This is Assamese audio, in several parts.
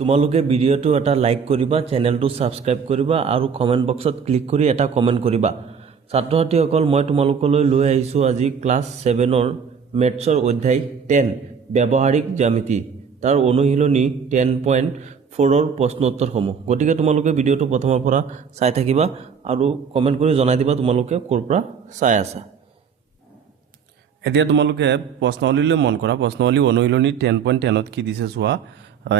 তোমালোকে ভিডিওটো এটা লাইক কৰিবা, চেনেলটো সাবস্ক্ৰাইব কৰিবা আৰু কমেন্ট বক্সত ক্লিক কৰি এটা কমেন্ট কৰিবা। ছাত্ৰ-ছাত্ৰীসকল, মই তোমালোকলৈ লৈ আহিছো আজি ক্লাছ 7ৰ মেথছৰ অধ্যায় 10 ব্যৱহাৰিক জ্যামিতি তাৰ অনুশীলনী 10.4ৰ প্ৰশ্ন উত্তৰসমূহ। গতিকে তোমালোকে ভিডিওটো প্ৰথমৰ পৰা চাই থাকিবা আৰু কমেন্ট কৰি জনাই দিবা তোমালোকে ক'ৰ পৰা চাই আছা। এতিয়া তোমালোকে প্ৰশ্নাৱলীলৈ মন কৰা। প্ৰশ্নাৱলী অনুশীলনী 10.10ত কি দিছে চোৱা।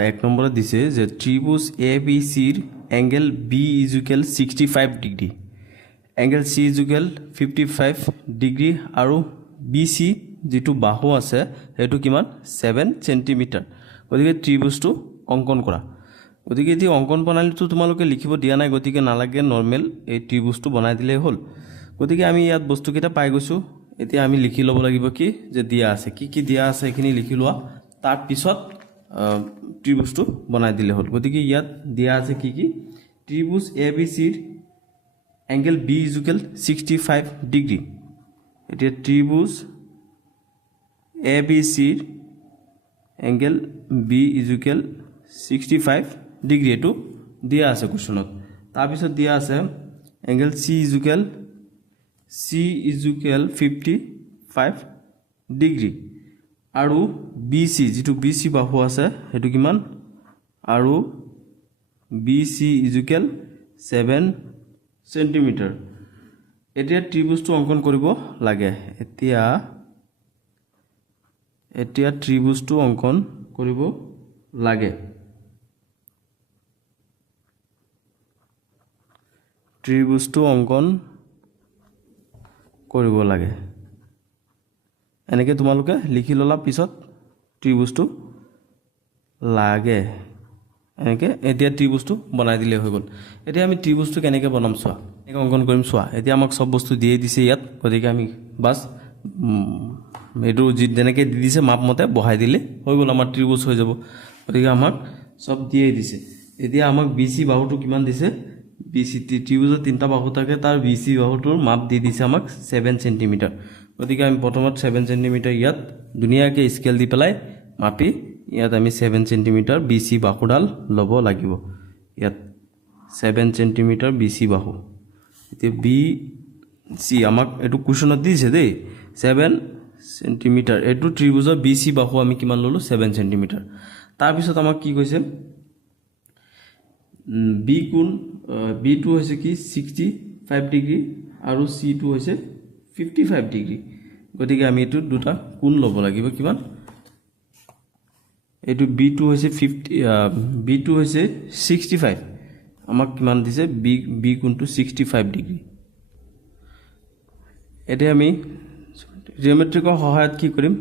1 নম্বৰত দিছে যে ত্ৰিভুজ ABCৰ angle B = 65 degree, angle C = 55 degree আৰু BC যেটো বাহু আছে হেতু কিমান 7 সেন্টিমিটাৰ। গতিকে ত্ৰিভুজটো অঙ্কন কৰা। গতিকে এই অঙ্কন প্ৰণালীটো তোমালোকে লিখিব দিয়া নাই, গতিকে নালাগে, নৰমাল এই ত্ৰিভুজটো বনাই দিলেই হ'ল। গতিকে আমি ইয়াত বস্তুকেইটা পাই গৈছো। এতিয়া আমি লিখি ল'ব লাগিব কি যে দিয়া আছে, কি দিয়া আছে এখিনি লিখি লোৱা, তাৰ পিছত ত্ৰিভুজটো বনাই দিলে হ'ল। গতিকে ইয়াত দিয়া আছে কি ত্ৰিভুজ ABCৰ এংগেল B = 65 ডিগ্ৰী। এতিয়া ত্ৰিভুজ ABCৰ এংগেল B = 65 ডিগ্ৰী এটো দিয়া আছে কোৱেশ্যনত। তাৰ পিছত দিয়া আছে এংগেল C = 55 ডিগ্ৰী আৰু BC যেটো BC বাহু আছে হেতু কিমান আৰু BC = 7 সেন্টিমিটাৰ। এতিয়া ত্ৰিভুজটো অঙ্কন কৰিব লাগে। এতিয়া ত্ৰিভুজটো অঙ্কন কৰিব লাগে। ত্ৰিভুজটো অঙ্কন কৰিব লাগে। এনেকে তোমালোকে লিখি ললা, পিছত ত্ৰিভুজটো লাগে এনেকে। এতিয়া ত্ৰিভুজটো বনাই দিলে হৈ গ'ল। এতিয়া আমি ত্ৰিভুজটো কেনেকে বনাম চোৱা, এনেকে অঙ্কন কৰিম চোৱা। এতিয়া আমাক সব বস্তু দিয়ে দিছে ইয়াত, গতিকে আমি বাস এটো যেনেকে দি দিছে মাপ মতে বহাই দিলে হৈ গ'ল, আমাৰ ত্ৰিভুজ হৈ যাব। গতিকে আমাক সব দিয়ে দিছে। এতিয়া আমাক BC বাহুটো কিমান দিছে, BC ত্ৰিভুজৰ তিনটা বাহু থাকে, তাৰ BC বাহুটোৰ মাপ দি দিছে আমাক 7 সেন্টিমিটাৰ। গতিকে আমি প্ৰথমত 7 সেন্টিমিটাৰ ইয়াত ধুনীয়াকৈ স্কেল দি পেলাই মাপি ইয়াত আমি 7 সেন্টিমিটাৰ BC বাহুডাল ল'ব লাগিব। ইয়াত 7 সেন্টিমিটাৰ BC বাহু। এতিয়া BC আমাক এটো কুৱেশ্যনত দিছে দেই 7 সেন্টিমিটাৰ। এটো ত্ৰিভুজৰ BC বাহু আমি কিমান ললো 7 সেন্টিমিটাৰ। তাৰ পিছত আমাক কি কৈছে B কোণ B2 হৈছে কি 65 ডিগ্ৰী আৰু C2 হৈছে 55 ডিগ্ৰী। গতিকে আমি এটো দুটা কোণ ল'ব লাগিব কিমান, এটো B2 হৈছে 65, আমাক কিমান দিছে B কোণটো 65 ডিগ্ৰী। এতিয়া আমি জিওমেট্ৰিকৰ সহায়ত কি কৰিম,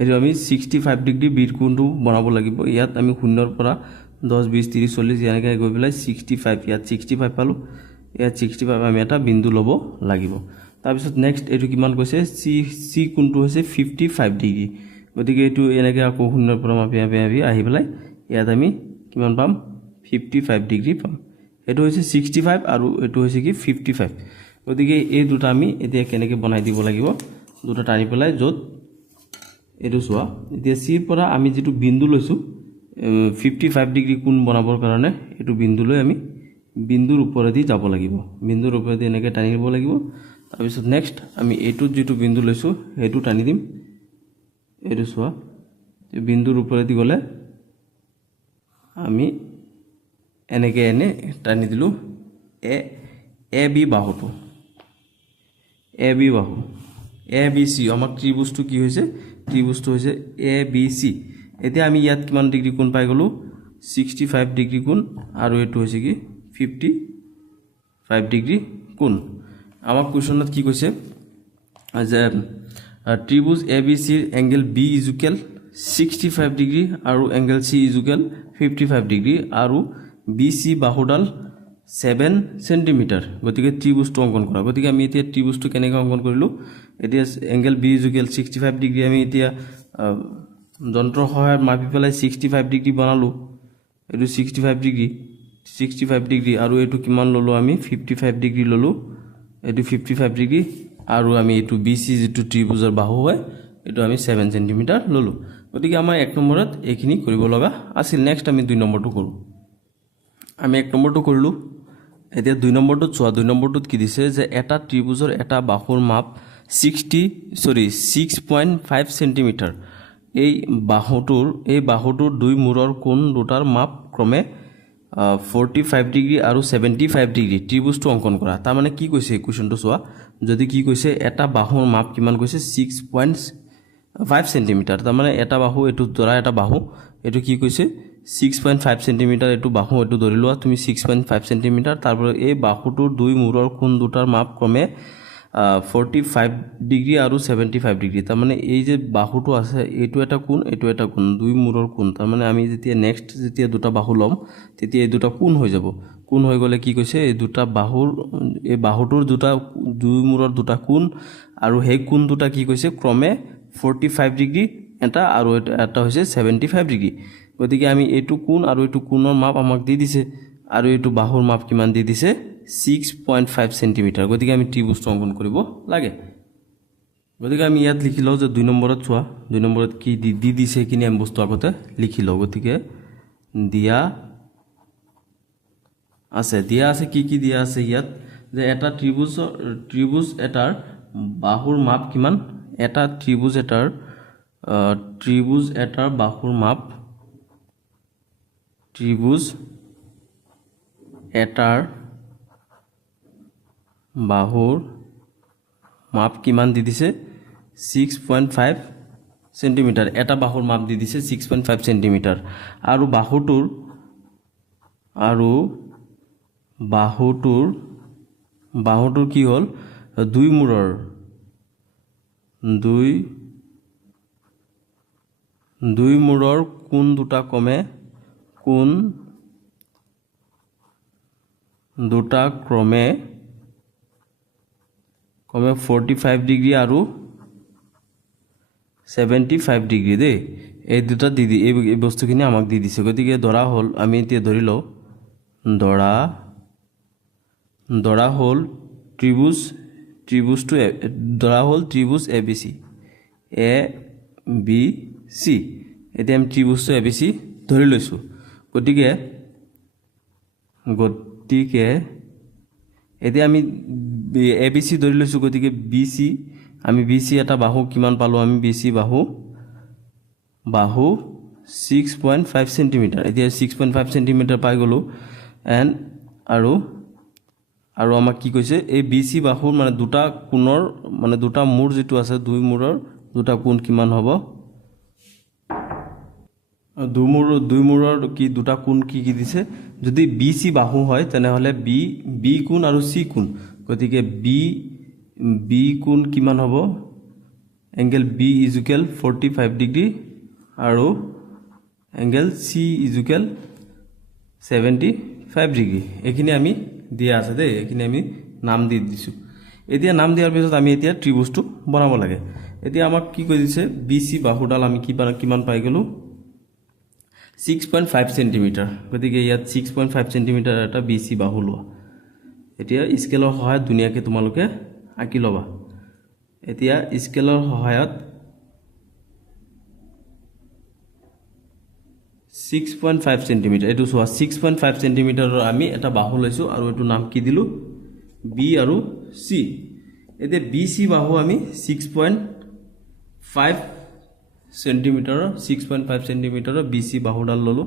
এটো আমি 65 ডিগ্ৰী B কোণটো বনাব লাগিব। ইয়াত আমি 0 পৰা 10 20 30 40 এনেকৈ গৈ পেলাই 65, ইয়াত 65 পালো, ইয়াত 65 আমি এটা বিন্দু ল'ব লাগিব। তাৰ পিছত নেক্সট এটো কিমান কৈছে C কোণটো হৈছে 55 ডিগ্ৰী। গতিকে এটো এনেকৈ আকৌ 0 পৰা মাপি আহি পেলাই ইয়াত আমি কিমান পাম 55 ডিগ্ৰী পাম। এটো হৈছে 65 আৰু এটো হৈছে কি 55। গতিকে এই দুটা আমি এতিয়া কেনেকৈ বনাই দিব লাগিব, দুটা টানি পেলাই য'ত এটো চোৱা। এতিয়া C পৰা আমি যেটো বিন্দু লৈছো 55 ডিগ্ৰী কোণ বনাবৰ কাৰণে এটো বিন্দুলৈ আমি বিন্দুৰ ওপৰেদি যাব লাগিব। বিন্দুৰ ওপৰেদি এনেকৈ টানি দিব লাগিব। তাৰ পিছত নেক্সট আমি এটো যেটো বিন্দু লৈছো হেতু টানি দিম। এটো চোৱা, বিন্দুৰ ওপৰেদি গলে আমি এনেকৈ টানি দিলো AB বাহুটো, AB বাহু ABC। আমাক ত্ৰিভুজটো কি হৈছে, ত্ৰিভুজটো হৈছে ABC। এতিয়া আমি ইয়াত কিমান ডিগ্ৰী কোণ পাই গলো 65 ডিগ্ৰী কোণ আৰু এটো হৈছে কি 55 ডিগ্ৰী কোণ। আমাক কুৱেশ্যনত কি কৈছে যে ত্ৰিভুজ ABCৰ এংগেল B = 65 ডিগ্ৰী আৰু এংগেল C = 55 ডিগ্ৰী আৰু BC বাহুডাল 7 সেন্টিমিটাৰ। গতিকে ত্ৰিভুজটো অঙ্কন কৰা। গতিকে আমি এতিয়া ত্ৰিভুজটো কেনেকৈ অঙ্কন কৰিলো, এতিয়া এংগেল B = 65 ডিগ্ৰী আমি এতিয়া যন্ত্ৰৰ সহায়ত মাপি পেলাই 65 ডিগ্ৰী বনালো। এটো 65 ডিগ্ৰী আৰু এটো কিমান ললো আমি 55 ডিগ্ৰী ললো। এটো 55 ডিগ্ৰী আৰু আমি এটো BC যেটো ত্ৰিভুজৰ বাহু হয় এটো আমি 7 সেন্টিমিটাৰ ললো। গতিকে আমাৰ 1 নম্বৰত এইখিনি কৰিব লগা আছিল নেক্সট আমি 2 নম্বৰটো কৰো আমি 1 নম্বৰটো কৰিলো এতিয়া 2 নম্বৰটো চোৱা 2 নম্বৰটোত কি দিছে যে এটা ত্ৰিভুজৰ এটা বাহুৰ মাপ 6.5 সেন্টিমিটাৰ এই বাহুটোৰ দুই মূৰৰ কোণ দুটাৰ মাপ ক্ৰমে 45 ডিগ্ৰী আৰু 75 ডিগ্ৰী ত্ৰিভুজটো অঙ্কন কৰা তাৰ মানে কি কৈছে কোৱেশ্চনটো চোৱা যদি কি কৈছে এটা বাহুৰ মাপ কিমান কৈছে 6.5 সেন্টিমিটাৰ তাৰ মানে এটা বাহু এটো ধৰা এটা বাহু এটো কি কৈছে 6.5 সেন্টিমিটাৰ এটো বাহু এটো ধৰি লোৱা তুমি 6.5 সেন্টিমিটাৰ তাৰপৰ এই বাহুটোৰ দুই মূৰৰ কোণ দুটাৰ মাপ ক্ৰমে 45 ডিগ্ৰী আৰু 75 ডিগ্ৰী তাৰ মানে এই যে বাহুটো আছে এটো এটা কোণ দুই মূৰৰ কোণ তাৰ মানে আমি যেতিয়া নেক্সট যেতিয়া দুটা বাহু লম তেতিয়া এই দুটা কোণ হৈ যাব কোণ হৈ গলে কি কৈছে এই দুটা বাহুটোৰ দুটা দুই মূৰৰ দুটা কোণ আৰু সেই কোণ দুটা কি কৈছে ক্ৰমে 45 ডিগ্ৰী এটা আৰু এটা হৈছে 75 ডিগ্ৰী গতিকে আমি এটো কোণ আৰু এটো কোণৰ মাপ আমাক দি দিছে আৰু এটো বাহুৰ মাপ কিমান দি দিছে 6.5 সেন্টিমিটাৰ গতিকে আমি ত্ৰিভুজটো অঙ্কন কৰিব লাগে গতিকে আমি ইয়াত লিখি লও যে 2 নম্বৰত চোৱা 2 নম্বৰত কি দি দিছে কিনি আমি বস্তু আগতে লিখি লও গতিকে দিয়া আছে কি দিয়া আছে ইয়াত যে এটা ত্ৰিভুজ এটাৰ বাহুৰ মাপ কিমান এটা ত্ৰিভুজ এটাৰ বাহুৰ মাপ ত্ৰিভুজ এটাৰ বাহুৰ মাপ কিমান দি দিছে 6.5 সেন্টিমিটাৰ এটা বাহুৰ মাপ দি দিছে 6.5 সেন্টিমিটাৰ আৰু বাহুটোৰ কি হ'ল দুই মূৰৰ কোণ দুটা ক্ৰমে 45 ডিগ্ৰী আৰু 75 ডিগ্ৰী দেই এই দুটা এই বস্তুখিনি আমাক দি দিছে গতিকে ধৰা হ'ল আমি এতিয়া ধৰি লও ধৰা হ'ল ত্ৰিভুজ ABC এতিয়া আমি ত্ৰিভুজটো ABC ধৰি লৈছো গতিকে এতিয়া আমি ABC ধৰি লৈছো গতিকে BC এটা বাহু কিমান পালো আমি BC বাহু 6.5 সেন্টিমিটাৰ এতিয়া 6.5 সেন্টিমিটাৰ পাই গলো এন্ড আৰু আমাক কি কৈছে এই BC বাহুৰ মানে দুটা কোণৰ মানে দুটা মূৰ যেটো আছে দুই মূৰৰ দুটা কোণ কিমান হ'ব দুই মূৰৰ কি দুটা কোণ কি দিছে যদি BC বাহু হয় তেনে হলে B কোণ আৰু C কোণ গতিকে B কোণ কিমান হ'ব এংগল B = 45 ডিগ্ৰী আৰু এংগল C = 75 ডিগ্ৰী এখিনি আমি দিয়া আছে দেই এখিনি আমি নাম দি দিছো এতিয়া নাম দিয়াৰ পিছত আমি এতিয়া ত্ৰিভুজটো বনাব লাগে এতিয়া আমাক কি কৈ দিছে BC বাহুডাল আমি কিমান পাই গলো 6.5 সেন্টিমিটাৰ গতিকে ইয়াত 6.5 সেন্টিমিটাৰ এটা BC বাহু লোৱা এতিয়া স্কেলৰ সহায়ত দুনিয়াকে তোমালোকে আঁকি লবা এতিয়া স্কেলৰ সহায়ত 6.5 সেন্টিমিটাৰ এটো চোৱা 6.5 সেন্টিমিটাৰৰ আমি এটা বাহু লৈছো আৰু এটো নাম কি দিলো B আৰু C এতিয়া BC বাহু আমি 6.5 সেন্টিমিটাৰৰ BC বাহুডাল ললো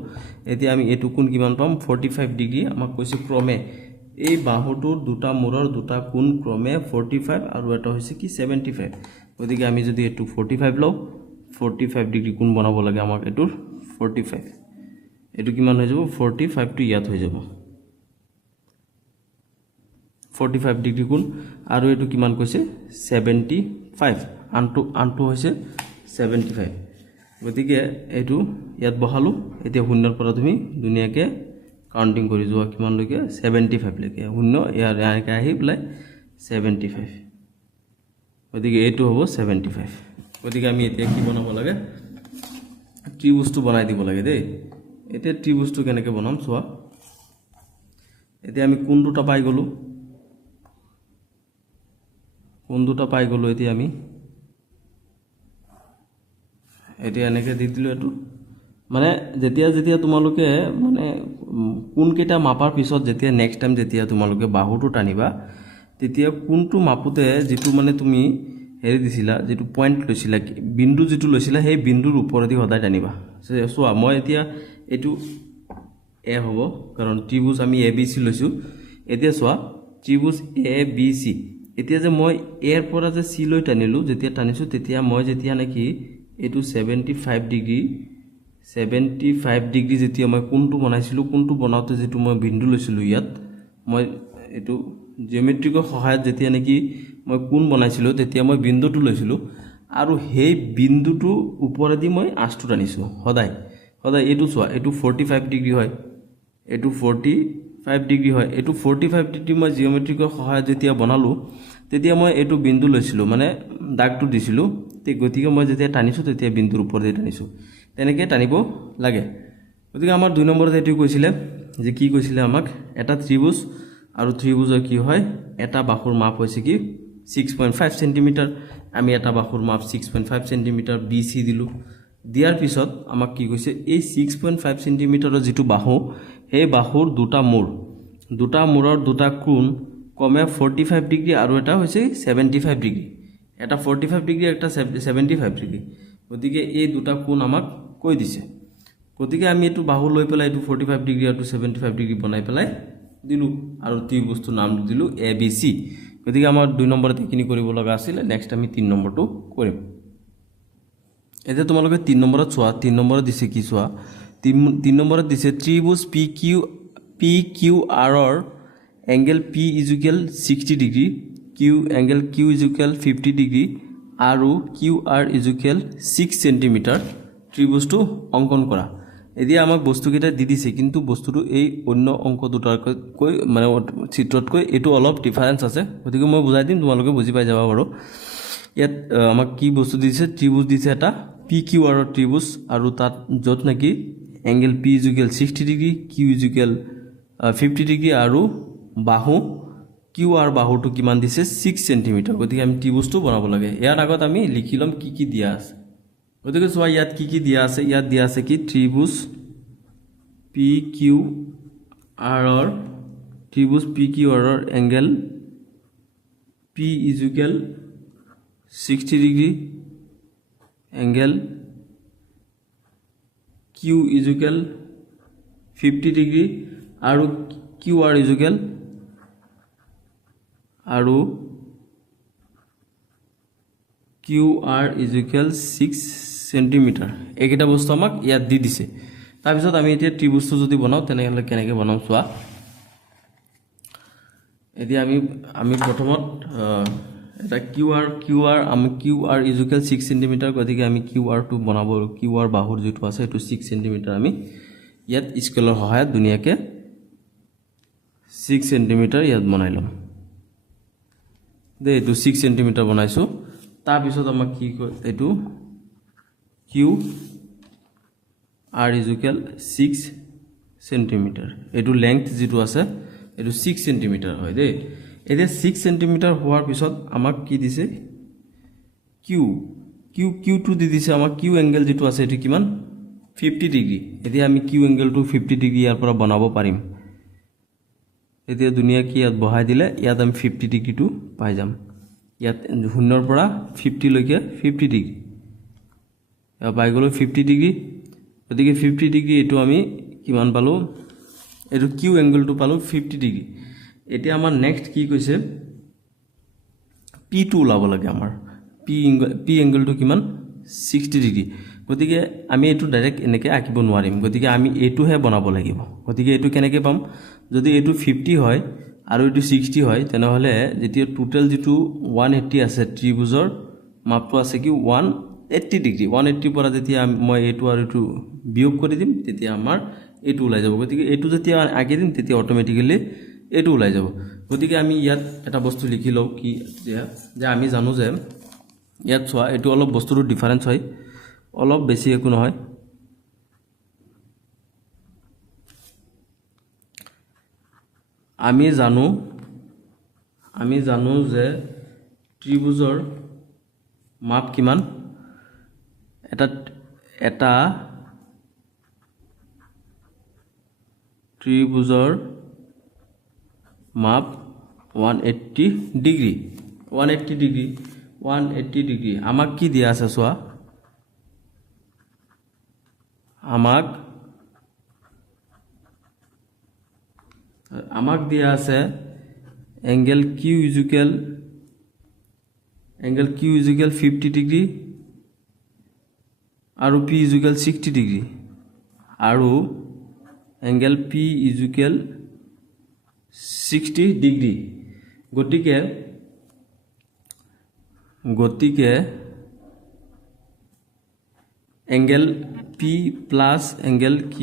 এতিয়া আমি এটো কোণ কিমান পাম 45 ডিগ্ৰী আমাক কৈছে ক্ৰমে এই বাহুটোৰ দুটা মূৰৰ দুটা কোণ ক্ৰমে 45 আৰু এটা হৈছে কি 75 গতিকে আমি যদি এটো 45 লও 45 ডিগ্ৰী কোণ বনাব লাগে আমাক এটোৰ 45 এটো কিমান হৈ যাব 45 টো ইয়াত হৈ যাব 45 ডিগ্ৰী কোণ আৰু এটো কিমান কৈছে 75 আনটো হৈছে 75 গতিকে এটো ইয়াত বহালো এতিয়া শূন্যৰ পৰা তুমি দুনিয়াকে কাউন্টিং কৰি যোৱা কিমান লৈকে 75 লৈকে শূন্য ইয়াৰ ইয়াকে আহি প্লাই 75 গতিকে এটো হ'ব 75 গতিকে আমি এতিয়া কি বনাব লাগে ত্ৰিভুজটো বনাই দিব লাগে দেই এতিয়া ত্ৰিভুজটো কেনেকৈ বনাম চোৱা এতিয়া আমি কোণ দুটা পাই গলো এতিয়া আমি এতিয়া এনেকৈ দি দিলোঁ এইটো মানে যেতিয়া তোমালোকে মানে কোনকেইটা মাপাৰ পিছত যেতিয়া নেক্সট টাইম যেতিয়া তোমালোকে বাহুটো টানিবা তেতিয়া কোনটো মাপোতে যিটো মানে তুমি হেৰি দিছিলা যিটো পইণ্ট লৈছিলা বিন্দু যিটো লৈছিলা সেই বিন্দুৰ ওপৰেদি সদায় টানিবা চোৱা মই এতিয়া এইটো এ হ'ব কাৰণ ত্ৰিভুজ আমি এ বি চি লৈছোঁ এতিয়া চোৱা ত্ৰিভুজ এ বি চি এতিয়া যে মই এৰ পৰা যে চি লৈ টানিলোঁ যেতিয়া টানিছোঁ তেতিয়া মই যেতিয়া নেকি এইটো 75 ডিগ্ৰী যেতিয়া মই কোনটো বনাইছিলোঁ কোনটো বনাওঁতে যিটো মই বিন্দু লৈছিলোঁ ইয়াত মই এইটো জিঅ'মেট্ৰিকৰ সহায়ত যেতিয়া নেকি মই কোন বনাইছিলোঁ তেতিয়া মই বিন্দুটো লৈছিলোঁ আৰু সেই বিন্দুটো ওপৰেদি মই আঁচটো টানিছোঁ সদায় এইটো চোৱা এইটো 45 ডিগ্ৰী হয় এইটো 45 ডিগ্ৰী হয় এইটো 45 ডিগ্ৰী মই জিঅ'মেট্ৰিকৰ সহায়ত যেতিয়া বনালোঁ তেতিয়া মই এইটো বিন্দু লৈছিলোঁ মানে দাগটো দিছিলোঁ গতিকে মই যেতিয়া টানিছোঁ তেতিয়া বিন্দুৰ ওপৰেদি টানিছোঁ তেনেকৈ টানিব লাগে গতিকে আমাৰ 2 নম্বৰত এইটো কৈছিলে যে কি কৈছিলে আমাক এটা ত্ৰিভুজ আৰু ত্ৰিভুজৰ কি হয় এটা বাহুৰ মাপ হৈছে কি 6.5 সেন্টিমিটাৰ আমি এটা বাহুৰ মাপ 6.5 সেন্টিমিটাৰ BC দিলোঁ দিয়াৰ পিছত আমাক কি কৈছে এই 6.5 সেন্টিমিটাৰৰ যিটো বাহু সেই বাহুৰ দুটা মূৰৰ দুটা কোণ কমে 45 ডিগ্ৰী আৰু এটা হৈছে 75 ডিগ্ৰী এটা 45 ডিগ্ৰী একটা 75 ডিগ্ৰী গতিকে এই দুটা কোণ আমাক কৈ দিছে গতিকে আমি এটো বাহু লৈ পেলাই এটো 45 ডিগ্ৰী আৰু 75 ডিগ্ৰী বনাই পেলাই দিলু আৰু ত্ৰিভুজটো নাম দিলু ABC গতিকে আমাৰ 2 নম্বৰত এখিনি কৰিব লগা আছিল নেক্সট আমি 3 নম্বৰটো কৰিম এতিয়া তোমালোকে 3 নম্বৰত চোৱা 3 নম্বৰত দিছে কি চোৱা 3 নম্বৰত দিছে ত্ৰিভুজ PQR ৰ angle P = 60 degree angle Q = 50 degree আৰু QR = 6 সেন্টিমিটাৰ ত্ৰিভুজটো অঙ্কন কৰা এতিয়া আমাক বস্তুকেইটা দি দিছে কিন্তু বস্তুটো এই অন্য অঙ্ক দুটাকৈ মানে চিত্ৰতকৈ এটো অলপ ডিফাৰেন্স আছে গতিকে মই বুজাই দিম তোমালোকে বুজি পাই যাবা বাৰু ইয়াত আমাক কি বস্তু দিছে ত্ৰিভুজ দিছে এটা PQR ৰ ত্ৰিভুজ আৰু তাত যত নেকি angle P = 60 degree Q = 50 degree আৰু বাহু QR বাহুটো কিমান দিছে 6 সেন্টিমিটাৰ গতিকে আমি ত্ৰিভুজটো বনাব লাগে ইয়াৰ আগত আমি লিখি লম কি দিয়া আছে গতিকে চোৱা ইয়াত কি দিয়া আছে ইয়াত দিয়া আছে কি ত্ৰিভুজ PQR ৰ angle P = 60 degree angle Q = 50 degree আৰু QR = 6 সেন্টিমিটাৰ এইকেইটা বস্তু আমাক ইয়াত দি দিছে তাৰ পিছত আমি এতিয়া ত্ৰিভুজটো যদি বনাও তেনেহলে কেনেকৈ বনাম চোৱা এতিয়া আমি প্ৰথমত এটা QR আমি QR = 6 সেন্টিমিটাৰ গতিকে আমি QR টো বনাব QR বাহুৰ যেটো আছে এটো 6 সেন্টিমিটাৰ আমি ইয়াত স্কেলৰ সহায়ত দুনিয়াকে 6 সেন্টিমিটাৰ ইয়াত বনাই লম দে এটো 6 সেন্টিমিটাৰ বনাইছো তাৰ পিছত আমাক কি এটো QR = 6 সেন্টিমিটাৰ এটো লেংথ যেটো আছে এটো 6 সেন্টিমিটাৰ হয় দে এতে 6 সেন্টিমিটাৰ হোৱাৰ পিছত আমাক কি দিছে Q2 দি দিছে আমাক Q এংগল যেটো আছে এটো কিমান 50 ডিগ্ৰী এতিয়া আমি Q এংগলটো 50 ডিগ্ৰী ইয়াৰ পৰা বনাব পাৰিম এতিয়া দুনিয়া কি ইয়াত বহাই দিলে ইয়াত আমি 50 ডিগ্ৰীটো পাই যাম ইয়াত 0 পৰা 50 লৈকে 50 ডিগ্ৰী পাই গলো 50 ডিগ্ৰী গতিকে 50 ডিগ্ৰী এটো আমি কিমান পালো এটো Q এংগলটো পালো 50 ডিগ্ৰী এতিয়া আমাৰ নেক্সট কি কৈছে P2 ওলাব লাগে আমাৰ P এংগলটো কিমান 60 ডিগ্ৰী গতিকে আমি এটো ডাইৰেক্ট এনেকৈ আঁকিব নোৱাৰিম গতিকে আমি এটোহে বনাব লাগিব গতিকে এটো কেনেকৈ পাম যদি এটো 50 হয় আৰু এটো 60 হয় তেনেহলে যেতিয়া টোটাল যেটো 180 আছে ত্ৰিভুজৰ মাপটো আছে কি 180 ডিগ্ৰী 180 পৰা যেতিয়া মই এটো আৰু এটো বিয়োগ কৰি দিম তেতিয়া আমাৰ এটো ওলাই যাব গতিকে এটো যেতিয়া আগে দিম তেতিয়া অটোমেটিক্যালি এটো ওলাই যাব গতিকে আমি ইয়াত এটা বস্তু লিখি লও কি যে আমি জানো যে ইয়াত চোৱা এটো অলপ বস্তুৰ ডিফাৰেন্স হয় অলপ বেছি একো নহয় আমি জানো যে ত্ৰিভুজৰ মাপ কিমান এটা এটা ত্ৰিভুজৰ মাপ 180 ডিগ্ৰী 180 ডিগ্ৰী আমাক কি দিয়া আছে চোৱা আমাক দিয়া আছে angle Q is equal 50 degree আৰু P is equal 60 ডিগ্ৰী আৰু angle P is equal 60 degree গতিকে angle P plus angle Q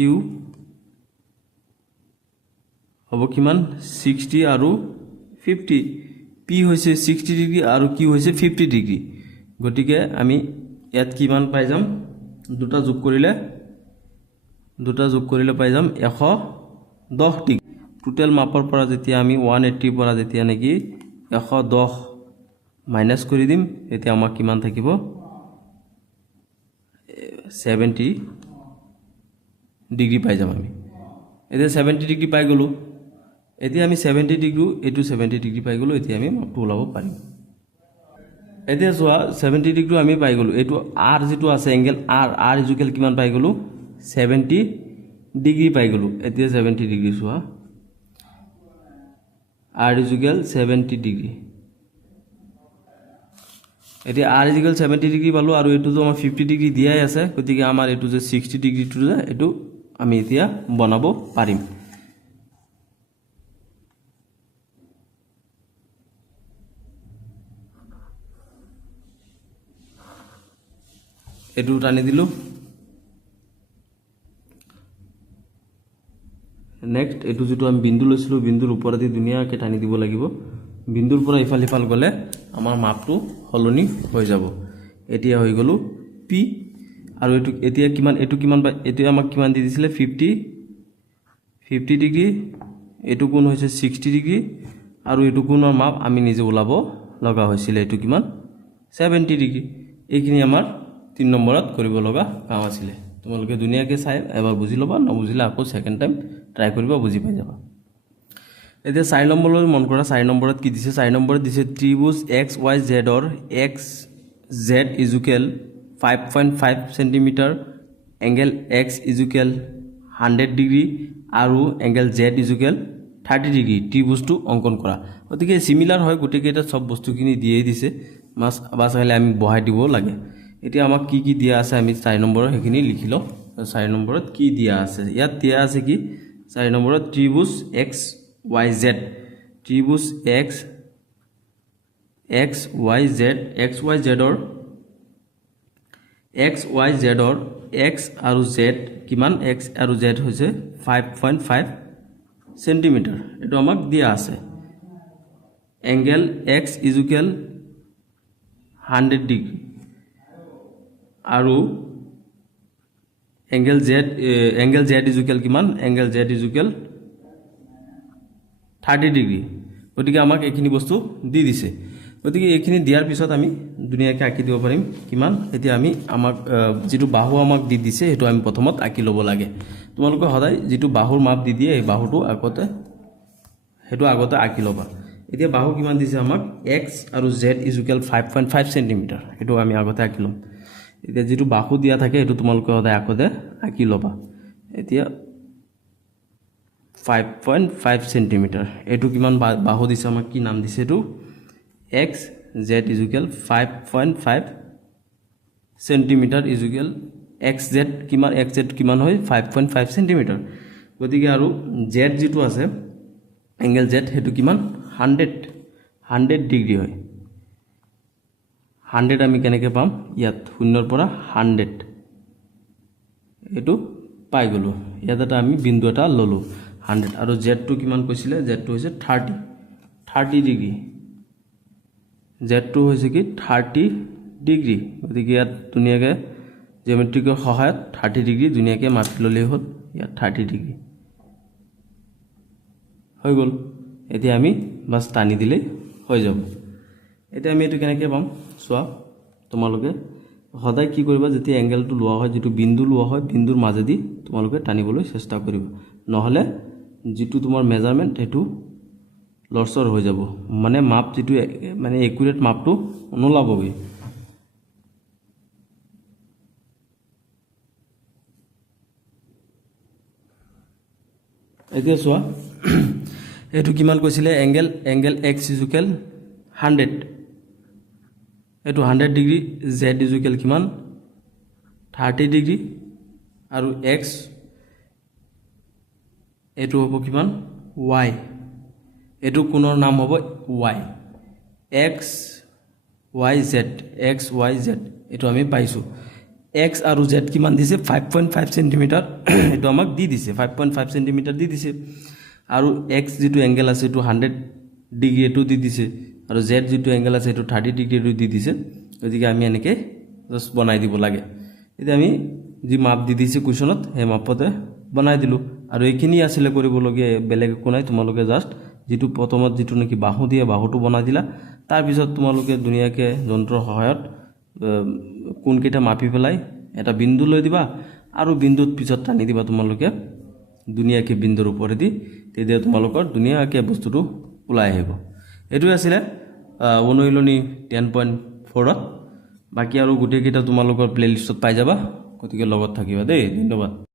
হ'ব কিমান 60 আৰু 50 P হৈছে 60 ডিগ্ৰী আৰু Q হৈছে 50 ডিগ্ৰী গতিকে আমি ইয়াত কিমান পাই যাম দুটা যোগ কৰিলে পাই যাম 110 ডিগ্ৰী টোটাল মাপৰ পৰা যেতিয়া আমি 180 পৰা যেতিয়া নেকি 110 মাইনাস কৰি দিম এতিয়া আমাক কিমান থাকিব 70 ডিগ্ৰী পাই যাম আমি এতিয়া 70 ডিগ্ৰী পাই গলো এতিয়া আমি 70 ডিগ্ৰী এটো 70 ডিগ্ৰী পাই গলো এতিয়া আমি মাপটো ওলাব পাৰিম এতিয়া যোৱা 70 ডিগ্ৰী আমি পাই গলো এটো r যেটো আছে এংগেল r ইজ ইকুৱেল কিমান পাই গলো 70 ডিগ্ৰী পাই গলো এতিয়া 70 ডিগ্ৰী যোৱা r ইজ ইকুৱেল 70 ডিগ্ৰী এতিয়া r ইজ ইকুৱেল 70 ডিগ্ৰী পালো আৰু এটো তো আমাৰ 50 ডিগ্ৰী দিয়াই আছে গতিকে আমাৰ এটো যে 60 ডিগ্ৰী টু যে এটো আমি এতিয়া বনাব পাৰিম এটো টানি দিলো নেক্সট এটো যেটো আমি বিন্দু লৈছিলো বিন্দুৰ ওপৰতে ধুনিয়াকৈ টানি দিব লাগিব বিন্দুৰ পৰা ইফাল গলে আমাৰ মাপটো হলনি হৈ যাব এতিয়া হৈ গলো P আৰু এটো এতিয়া কিমান এটো কিমান এটো আমাক কিমান দি দিছিলে 50 ডিগ্ৰী এটো কোণ হৈছে 60 ডিগ্ৰী আৰু এটো কোণৰ মাপ আমি নিজে ওলাব লগা হৈছিল এটো কিমান 70 ডিগ্ৰী এইখিনি আমাৰ 3 নম্বৰত কৰিব লগা কাম আছিল তোমালোকে দুনিয়াকে চাই এবাৰ বুজি লবা নবুজিলে আকৌ সেকেন্ড টাইম ট্ৰাই কৰিবা বুজি পাই যাবা এতিয়া 4 নম্বৰলৈ মন কৰা 4 নম্বৰত কি দিছে 4 নম্বৰত দিছে ত্ৰিভুজ XYZ অৰ XZ is equal 5.5 cm angle X is equal 100 degree আৰু angle Z is equal 30 degree ত্ৰিভুজটো অঙ্কন কৰা গতিকে সিমিলার হয় গুটেকেটা সব বস্তুখিনি দিয়ে দিছে বাস হলে আমি বহাই দিব লাগে এতিয়া আমাক কি দিয়া আছে আমি 4 নম্বৰৰ হেখিনি লিখি ল 4 নম্বৰত কি দিয়া আছে ইয়াত দিয়া আছে কি 4 নম্বৰত ত্ৰিভুজ XYZ ত্ৰিভুজ XYZ অৰ X আৰু Z কিমান X আৰু Z হৈছে 5.5 সেন্টিমিটাৰ এটো আমাক দিয়া আছে angle X is equal 100 degree আৰু এঙ্গেল Z is equal কিমান angle Z is equal 30 degree গতিকে আমাক এইখিনি বস্তু দি দিছে গতিকে এইখিনি দিয়াৰ পিছত আমি দুনিয়াকে আঁকি দিব পাৰিম কিমান এতিয়া আমি আমাক যেটো বাহু আমাক দি দিছে হেতু আমি প্ৰথমত আঁকি লব লাগে তোমালোকে সদায় যেটো বাহুৰ মাপ দি দিয়ে এই বাহুটো হেতু আগতে আঁকি লবা এতিয়া বাহু কিমান দিছে আমাক X আৰু Z is equal 5.5 সেন্টিমিটার হেতু আমি আগতে আঁকি লম এতিয়া যেটো বাহু দিয়া থাকে হেতু তোমালোকে সদায় আগতে আঁকি লবা এতিয়া 5.5 সেন্টিমিটার এটু কিমান বাহু দিছে আমাক কি নাম দিছে এটু XZ is equal 5.5 centimetre is equal XZ কিমান হয় 5.5 সেন্টিমিটার গতিকে আৰু Z যেটো আছে এঙ্গেল Z হেতু কিমান 100 ডিগ্ৰী হয় 100 আমি কেনেকৈ পাম ইয়াত শূন্যৰ পৰা 100 এটু পাই গলো ইয়াত এটা আমি বিন্দু এটা ললো 100 আৰু Z টো কিমান কৈছিলে Z টো হৈছে 30 ডিগ্ৰী Z টো হৈছে কি 30 ডিগ্ৰী গতিকে ইয়াত দুনিয়াকে জিওমেট্ৰিকৰ সহায়ত 30 ডিগ্ৰী দুনিয়াকে মাপি ললেই হ'ল ইয়াত 30 ডিগ্ৰী হৈ গল এতিয়া আমি বাস টানি দিলে হৈ যাব এতিয়া আমি এটো কেনেকৈ পাম চোৱা তোমালোকে সদায় কি কৰিবা যেতিয়া এংগেলটো লোৱা হয় যেটো বিন্দু লোৱা হয় বিন্দুৰ মাজেদি তোমালোকে টানিবলৈ চেষ্টা কৰিবা নহলে যেটো তোমাৰ মেজাৰমেন্ট হেতু লৰচৰ হৈ যাব মানে মাপ যেটো মানে একুৰেট মাপটো নোলাবগে এতিয়া চোৱা এটো কিমান কৈছিলে এংগেল x ইকুয়াল 100 এটো 100 ডিগ্ৰী z ইকুয়াল কিমান 30 ডিগ্ৰী আৰু x এটো হ'ব কিমান y এটো কোনৰ নাম হ'ব y x y z x y z এটো আমি পাইছো x আৰু z কিমান দিছে 5.5 সেন্টিমিটাৰ এটো আমাক দি দিছে 5.5 সেন্টিমিটাৰ দি দিছে আৰু x যেটো এংগেল আছে এটো 100 ডিগ্ৰী এটো দি দিছে আৰু z যেটো এংগেল আছে এটো 30 ডিগ্ৰী এটো দি দিছে গতিকে আমি এনেকে জাস্ট বনাই দিব লাগে এতিয়া আমি যি মাপ দি দিছে কোৱেশ্যনত হে মাপতে বনাই দিলো আৰু এইখিনি আছিল কৰিব লগিয়া বেলেগ একো নাই তোমালোকে জাস্ট যেটো প্ৰথমত যেটো নেকি বাহু দিয়ে বাহুটো বনাই দিলা তাৰ পিছত তোমালোকে দুনিয়াকে যন্ত্ৰৰ সহায়ত কোন কেটা মাপি পেলাই এটা বিন্দু লৈ দিবা আৰু বিন্দুত পিছত টানি দিবা তোমালোকে দুনিয়াকে বিন্দুৰ ওপৰেদি তেতিয়া তোমালোকৰ দুনিয়াকে বস্তুটো ওলাই আহিব এটো আছিল অনুশীলনী 10.4 বাকি আৰু গুটে কেটা তোমালোকৰ প্লেলিষ্টত পাই যাবা গতিকে লগত থাকিবা দেই ধন্যবাদ